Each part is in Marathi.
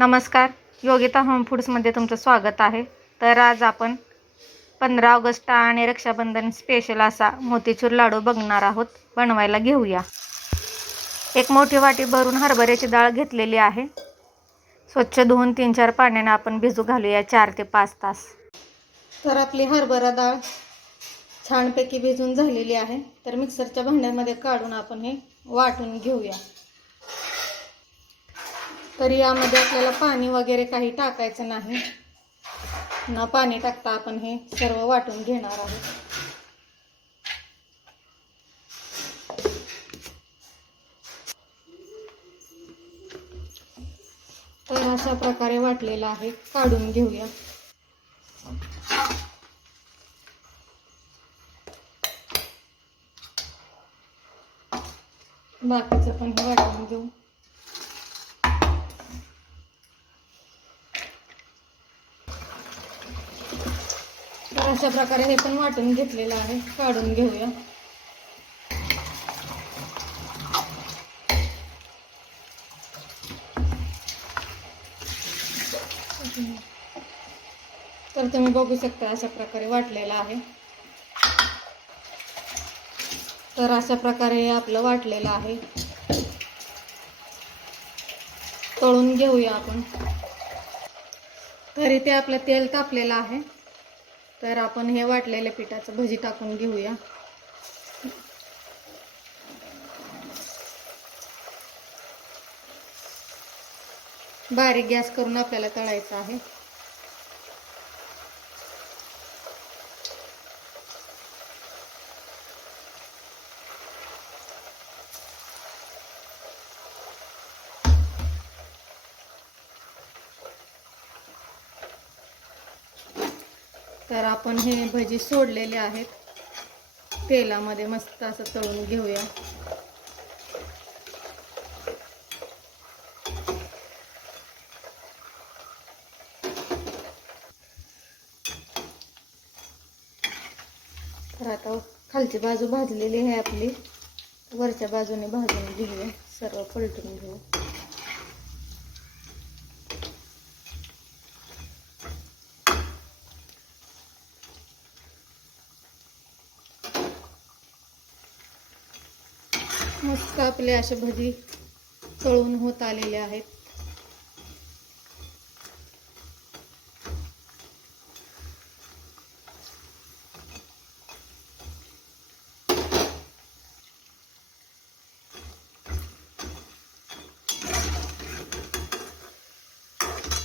नमस्कार. योगिता होम फूड्समध्ये तुमचं स्वागत आहे. तर आज आपण पंधरा ऑगस्ट आणि रक्षाबंधन स्पेशल असा मोतीचूर लाडू बघणार आहोत. बनवायला घेऊया. एक मोठी वाटी भरून हरभऱ्याची डाळ घेतलेली आहे. स्वच्छ धुवून तीन चार पाण्याने आपण भिजू घालूया चार ते पाच तास. तर आपली हरभरा डाळ छानपैकी भिजून झालेली आहे. तर मिक्सरच्या भांड्यामध्ये काढून आपण हे वाटून घेऊया. तर यामध्ये आपल्याला पाणी वगैरे काही टाकायचं नाही. न पाणी टाकता आपण हे सर्व वाटून घेणार आहोत तर अशा प्रकारे वाटलेलं आहे. काढून घेऊया. बाकीचं पण हे वाटून घेऊ तर अशा प्रकारे हे पण वाटून घेतलेलं आहे. काढून घेऊया. तर तुम्ही बघू शकता अशा प्रकारे वाटलेलं आहे. तर अशा प्रकारे हे आपलं वाटलेलं आहे. तळून घेऊया आपण. तर इथे आपलं तेल तापलेलं आहे. तर आपण हे वाटलेल्या पिठाचं भजी टाकून घेऊया. बारीक गॅस करून आपल्याला तळायचं आहे. तर आपण हे भजी सोडलेले आहेत. तेलामध्ये मस्त असं तळून घेऊया. तर आता खालची बाजू भाजलेली आहे आपली. वरच्या बाजूने भाजून घेऊया. सर्व पलटून घेऊ. मस्त आपले असे भजी तळून होत आलेले आहेत.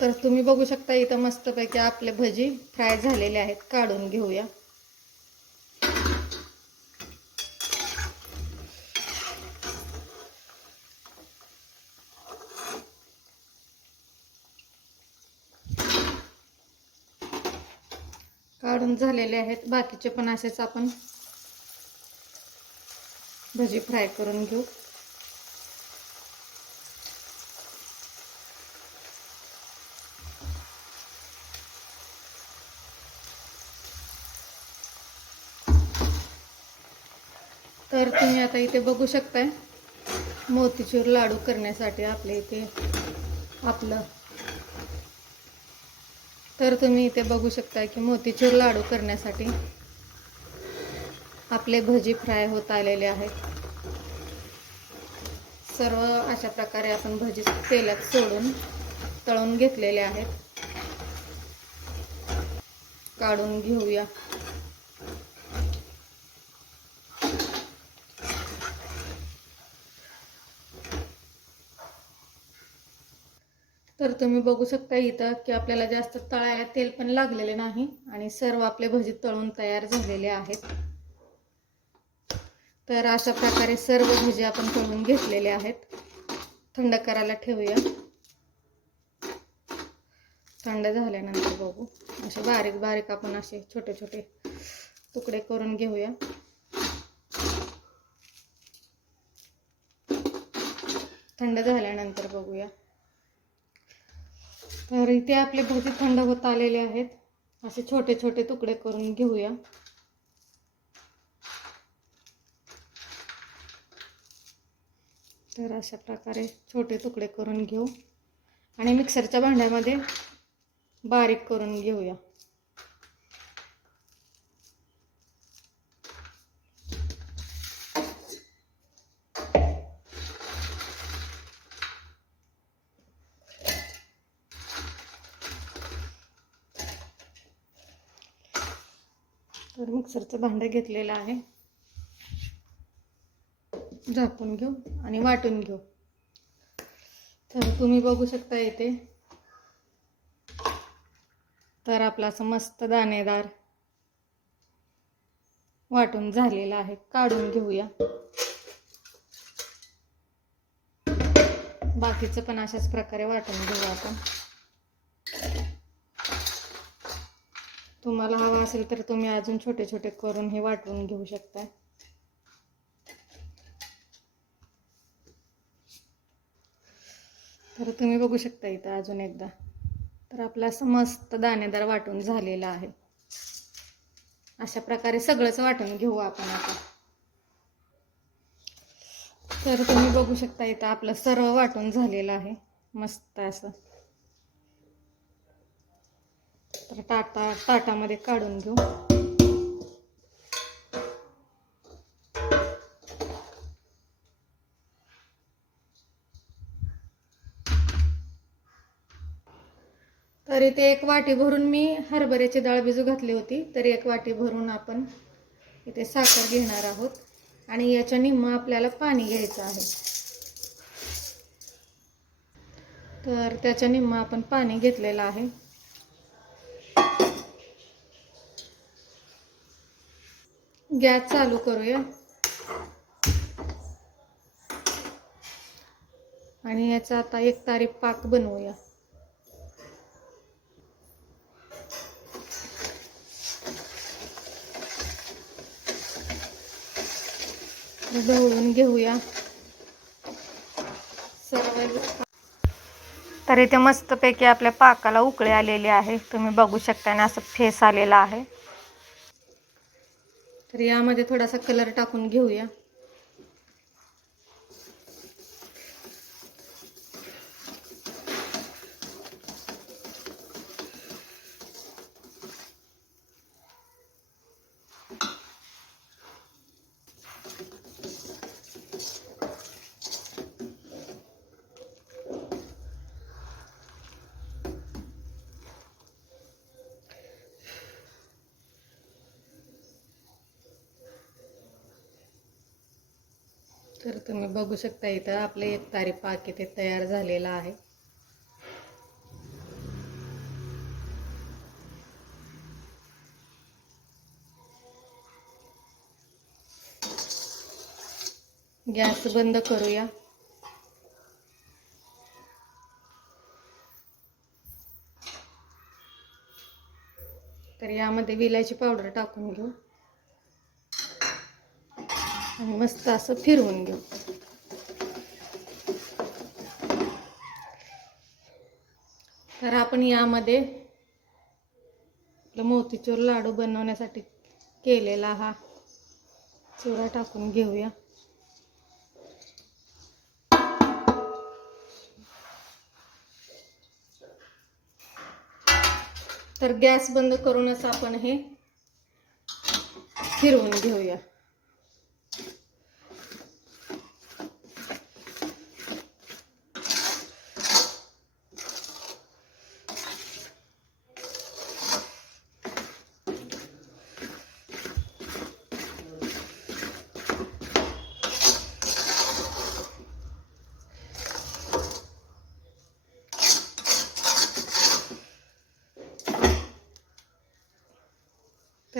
तर तुम्ही बघू शकता इथं मस्तपैकी आपले भजी फ्राय झालेले आहेत. काढून घेऊया. काढून झालेले आहेत. बाकीचे पण असेच आपण भजी फ्राय करून घेऊ. तर तुम्ही आता इथे बघू शकताय मोतीचूर लाडू करण्यासाठी आपल्या इथे आपलं तर तुम्ही इथे बघू शकता की मोतीचूर लाडू करण्यासाठी आपले भजी फ्राय होत आलेले आहेत. सर्व अशा प्रकारे आपण भजी तेलात सोडून तळून घेतलेले आहेत. काढून घेऊया. तुम्ही बघू शकता इथं की आपल्याला जास्त तळायला तेल पण लागलेले नाही आणि सर्व आपले भजी तळून तयार झालेले आहेत. तर अशा प्रकारे सर्व भजी आपण तळून घेतलेले आहेत. थंड करायला ठेवूया. थंड झाल्यानंतर बघू. असे बारीक बारीक आपण असे छोटे छोटे तुकडे करून घेऊया. थंड झाल्यानंतर बघूया. तर इथे आपले भजी थंड होत आलेले आहेत. असे छोटे छोटे तुकडे करून घेऊया. तर अशा प्रकारे छोटे तुकडे करून घेऊ. आणि मिक्सरच्या भांड्यामध्ये बारीक करून घेऊया तर मिक्सरचं भांडं घेतलेलं आहे. झाकून घेऊ आणि वाटून घेऊ. तर तुम्ही बघू शकता इथे. तर आपला असं मस्त दाणेदार वाटून झालेला आहे. काढून घेऊया. बाकीचं पण अशाच प्रकारे वाटून घेऊ आपण. तुम्हाला हवा असेल तर तुम्ही अजून छोटे छोटे करून हे वाटून घेऊ शकता. तर तुम्ही बघू शकता इथं अजून एकदा. तर आपलं असं मस्त दाणेदार वाटून झालेला आहे. अशा प्रकारे सगळंच वाटून घेऊ आपण आता. तर तुम्ही बघू शकता इथं आपलं सर्व वाटून झालेलं आहे. मस्त असं. तर टाटा ताटामध्ये काढून घेऊ. तर इथे एक वाटी भरून मी हरभऱ्याची डाळ भिजू घातली होती. तर एक वाटी भरून आपण इथे साखर घेणार आहोत. आणि याच्या निम्म आपल्याला पाणी घ्यायचं आहे. तर त्याच्या निम्म आपण पाणी घेतलेलं आहे. गॅस चालू करूया. आणि याचा आता एक तारीख पाक बनवूया. ढवळून घेऊया. सर्व तर इथे मस्तपैकी आपल्या पाकाला उकळे आलेले आहे. तुम्ही बघू शकता ना असं फेस आलेला आहे. तर यामध्ये थोडासा कलर टाकून घेऊया. तर तुम्ही बघू शकता इथं आपलं एक तारी पाक इथे तयार झालेला आहे. गॅस बंद करूया. तर यामध्ये विलायची पावडर टाकून घेऊ. आणि मस्त असं फिरवून घेऊ. तर आपण यामध्ये आपलं मोतीचूर लाडू बनवण्यासाठी केलेला हा चुरा टाकून घेऊया. तर गॅस बंद करूनच आपण हे फिरवून घेऊया.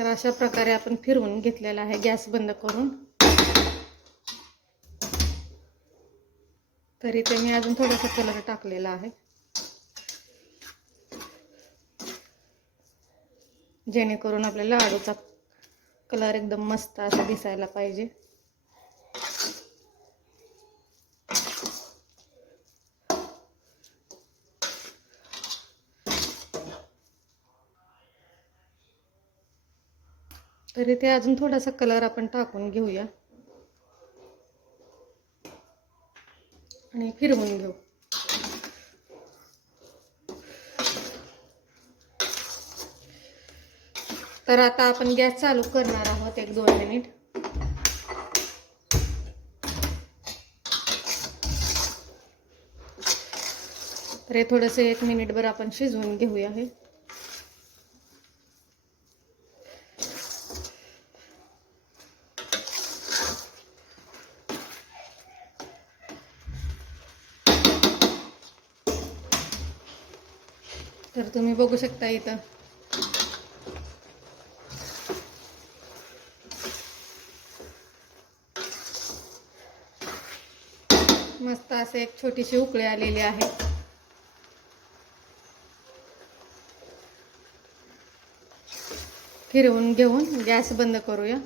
अशा प्रकारे आपण फिरवून घेतलेला आहे गॅस बंद करून. तरी ते मी अजून थोडासा कलर टाकलेला आहे. जेणेकरून आपल्या लाडूचा कलर एकदम मस्त असा दिसायला पाहिजे. तर इथे अजून थोडासा कलर आपण टाकून घेऊया. आणि फिरवून घेऊ. तर आता आपण गॅस चालू करणार आहोत एक दोन मिनिट. तर हे थोडंसं एक मिनिटभर आपण शिजवून घेऊया हे. तर तुम्ही बघू शकता इथं. मस्त असं एक छोटीशी उकळी आलेली आहे. फिरवून घेऊन गॅस बंद करूया.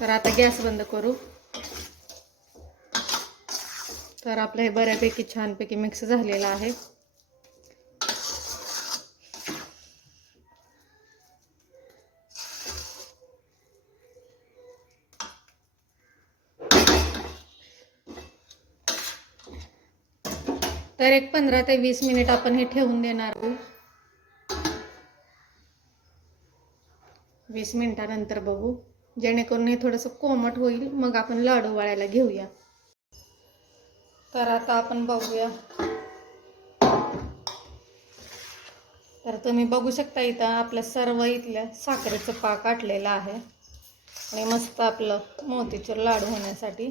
तर आता गॅस बंद करू. तर आपलं हे बऱ्यापैकी छानपैकी मिक्स झालेलं आहे. तर एक पंधरा ते वीस मिनिट आपण हे ठेवून देणार आहोत. वीस मिनिटानंतर बघू. जेणेकरून हे थोडंसं कोमट होईल. मग आपण लाडू वाळायला घेऊया. तर आता आपण बघूया. तर तुम्ही बघू शकता इथं आपल्या सर्व इथल्या साखरेचं पाक आटलेलं आहे. आणि मस्त आपलं मोतीचूर लाडू होण्यासाठी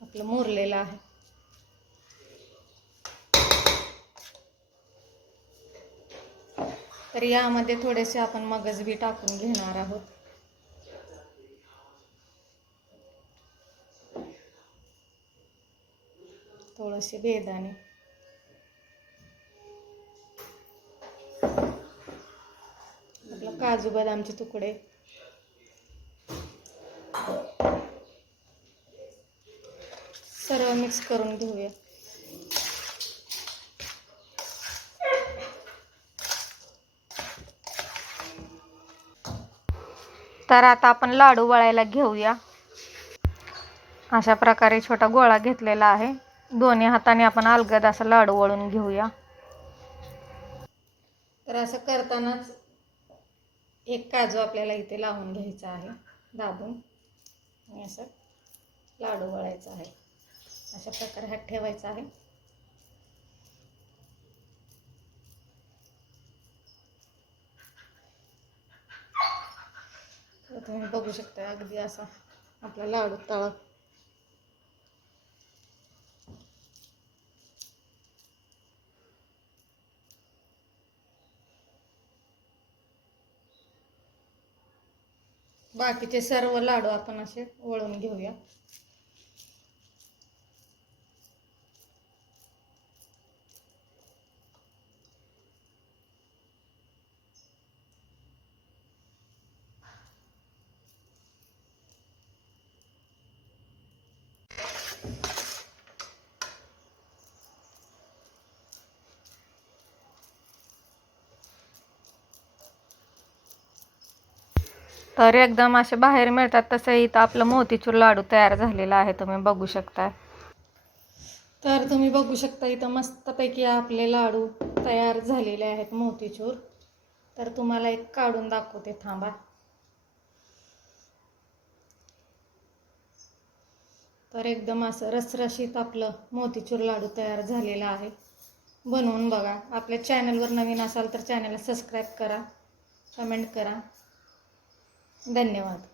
आपलं मुरलेलं आहे. तर यामध्ये थोडेसे आपण मगज बी टाकून घेणार आहोत. थोडेसे बेदाणे. आपलं काजू बदामचे तुकडे. सर्व मिक्स करून घेऊया. तर आता आपण लाडू वळायला घेऊया. अशा प्रकारे छोटा गोळा घेतलेला आहे. दोन्ही हाताने आपण अलगद असा लाडू वळून घेऊया. तर असं करतानाच एक काजू आपल्याला इथे लावून घ्यायचा आहे दाबून. आणि असं लाडू वळायचा आहे. अशा प्रकारे हात ठेवायचा आहे. तर तुम्ही बघू शकता अगदी असा आपला लाडू तळ बाकीचे सर्व लाडू आपण असे वळून घेऊया. तर एकदम असे बाहेर मिळतात तसं इथं आपलं मोतीचूर लाडू तयार झालेला आहे तुम्ही बघू शकता तर तुम्ही बघू शकता इथं मस्तपैकी आपले लाडू तयार झालेले आहेत मोतीचूर. तर तुम्हाला एक काढून दाखवते थांबा. तर एकदम असं रसरशीत आपलं मोतीचूर लाडू तयार झालेला आहे. बनवून बघा. आपल्या चॅनलवर नवीन असाल तर चॅनलला सबस्क्राईब करा कमेंट करा. धन्यवाद.